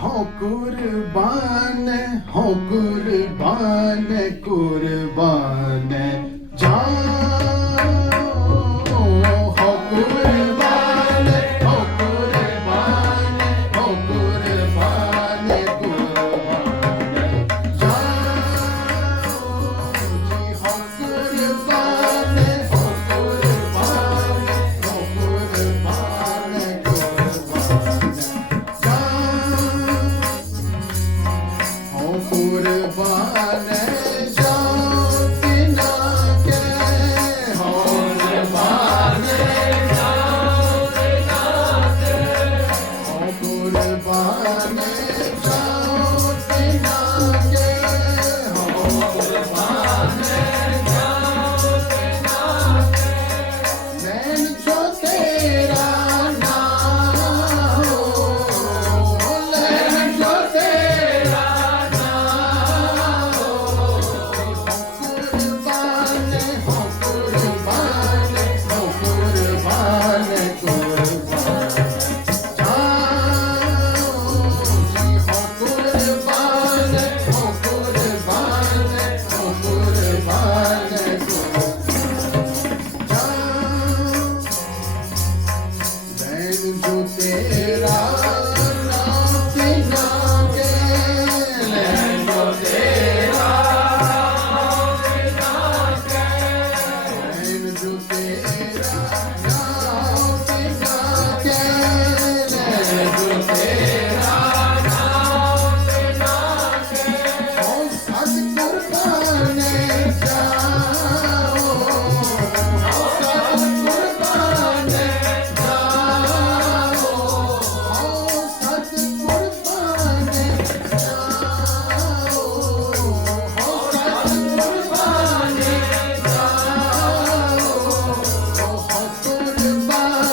हो कुर्बान, हो कुर्बान, कुर्बान जाओ, हो कुर्बान, हो कुर्बान, हो कुर्बान, कुर्बान जाओ जी, हो कुर्बान, हो कुर्बान, हो कुर्बान, कुर्बान हो कुर्बान जाओ बिना के, हो कुर्बान जाओ बिना के, हो कुर्बान जाओ बिना के, हो कुर्बान जाओ बिना के, नैन जो तेरा ना हो, नैन जो तेरा कुर्बान, हो कुर्बान, हो कुर्बान, कुर्बान जाओ जी, हो कुर्बान, हो कुर्बान, हो कुर्बान, कुर्बान जाओ नैन जो तेरा नाम बिना के, नैन जो तेरा नैन जो तेरा नाम बिना के, नैन जो तेरा नाम बिना के, हो सत कुर्बान जाओ, हो सत कुर्बान जाओ, हो सत कुर्बान जाओ, हो सत कुर्बान जाओ, हो कुर्बान, हो कुर्बान, हो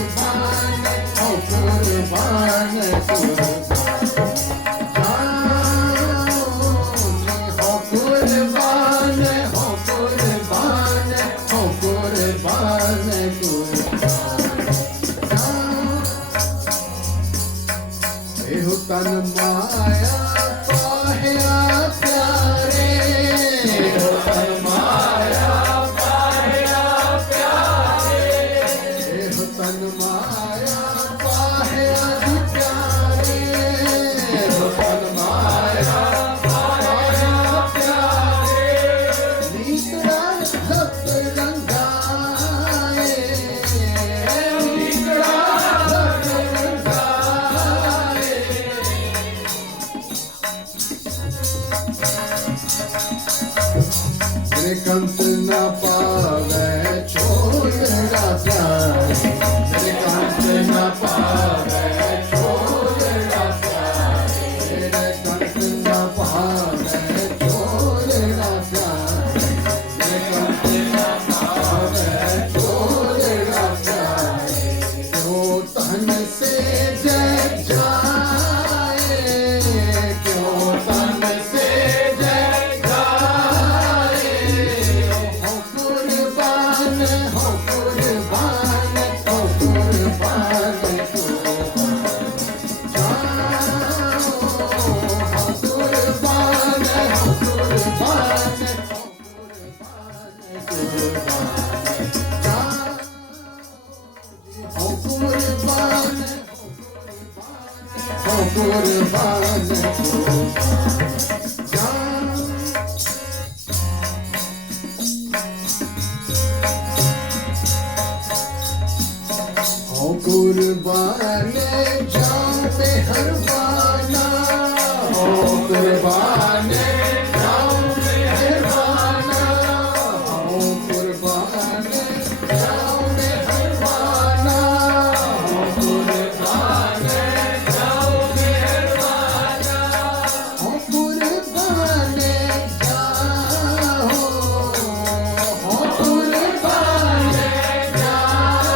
कुर्बान, कुर्बान हो कुर्बान, हो कुर्बान, हो कुर्बान, एहो तन माया पाया प्यारे, एहो तन माया पाया प्यारे, एहो तन माया पाया प्यारे, एहो तन माया पाया प्यारे, नीकड़ा लप रंगाए, नीकड़ा लप रंगाए, मेरे कंस न पावे छोड़ना प्यारे, मेरे कंस न पावे छोड़ना प्यारे, मेरे कंस न पावे छोड़ना प्यारे, मेरे कंस न पावे छोड़ना प्यारे, क्यों तन से जग जाए, क्यों तन से जग जाए, हो कुर्बान, हो कुर्बान, हो कुर्बान, कुर्बान जाओ, हो कुर्बान, हो कुर्बान, हो कुर्बान, कुर्बान जाओ, हो कुर्बान, हो कुर्बान, कुर्बान जाओ हो कुर्बान जाओ मेहरबाना, हो कुर्बान जाओ मेहरबाना, हो कुर्बान जाओ मेहरबाना, हो कुर्बान जाओ मेहरबाना, हो कुर्बान जाओ, हो कुर्बान जाओ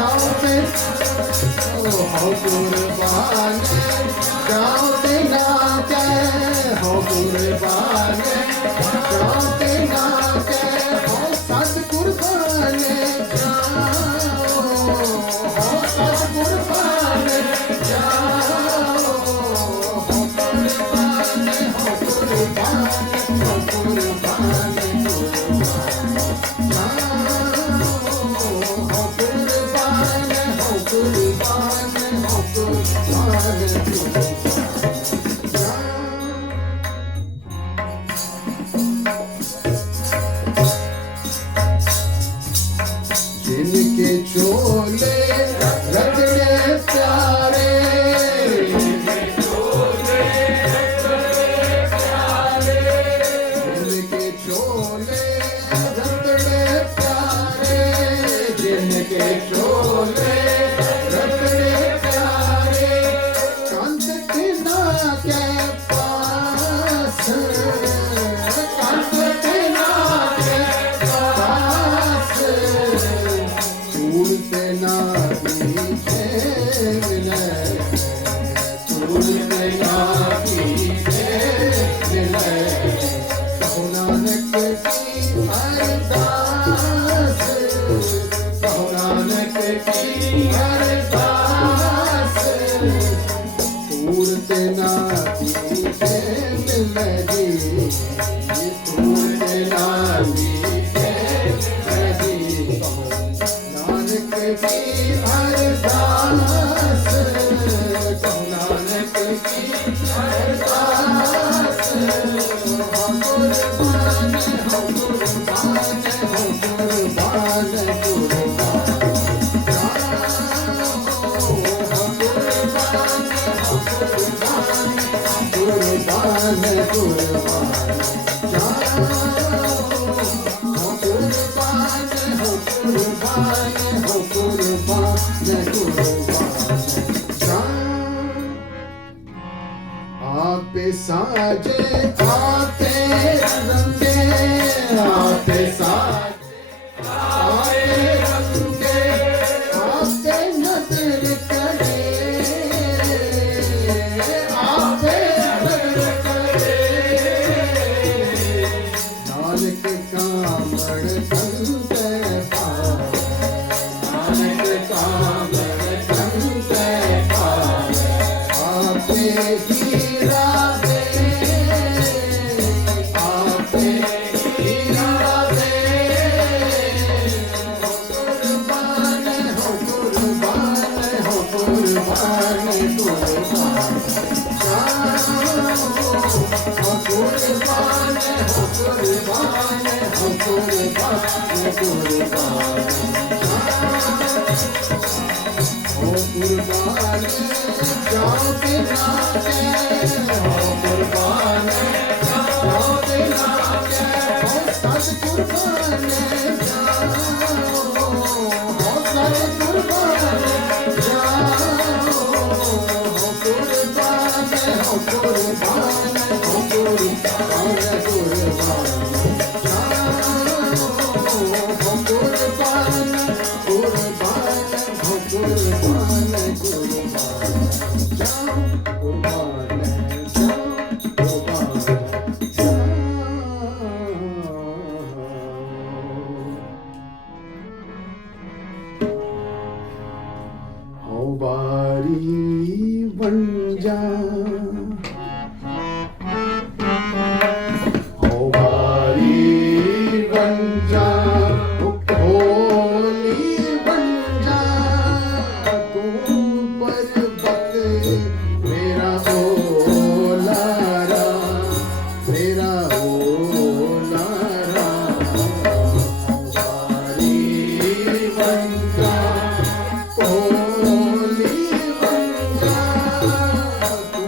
जाओ पे हो कुर्बान जाओ पे नाचे हो कुर्बान जाओ पे नाचे हो सत कुर्बान जाओ हो सत कुर्बान जाओ हो कुर्बान हो कुर्बान हो कुर्बान जिनके चोले रगड़े प्यारे जिनके चोले रगड़े प्यारे जिनके चोले रगड़े प्यारे कांत टिना के पास कांत टिना के पास टूटते ना पीछे मिले टूटते ना पीछे मिले कहो नानक की अरदास कहो नानक की अरदास टूटते ना पीछे मिले जी टूटते ना पीछे मिले जी नानक की अरदास कहो नानक की अरदास हो कुर्बान हो कुर्बान हो कुर्बान कुर्बान आप साजे आपे रंगे आपे साजे आपे रंगे आपे नजर करे आपे नजर करे नानक कामड़ संते पावे नानक कामड़ संते पावे आपे हीरा दे आपे हीरा दे हो कुर्बान हो कुर्बान हो कुर्बान कुर्बान हो कुर्बान हो कुर्बान हो कुर्बान कुर्बान हो कुर्बान जाओ के नाचे हो कुर्बान जाओ के नाचे हो सत कुर्बान जाओ हो सत कुर्बान जाओ हो कुर्बान हो कुर्बान हो कुर्बान कुर्बान हो कुर्बान कुर्बान हो कुर्बान कुर्बान जाओ कुर्बान जाओ कुर्बान हो बारी बन जा हो बारी बन जा होली बन जा तू पर्वत मेरा ओलारा मेरा ओलारा बारी बन जा होली बन जा तू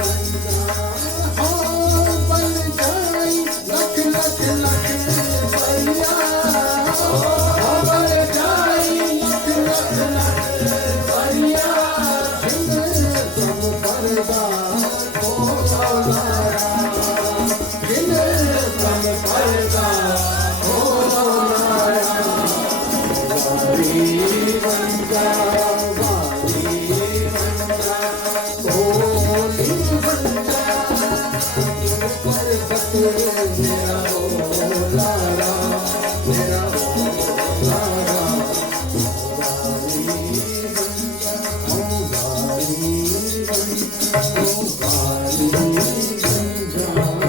Thank you. Oh,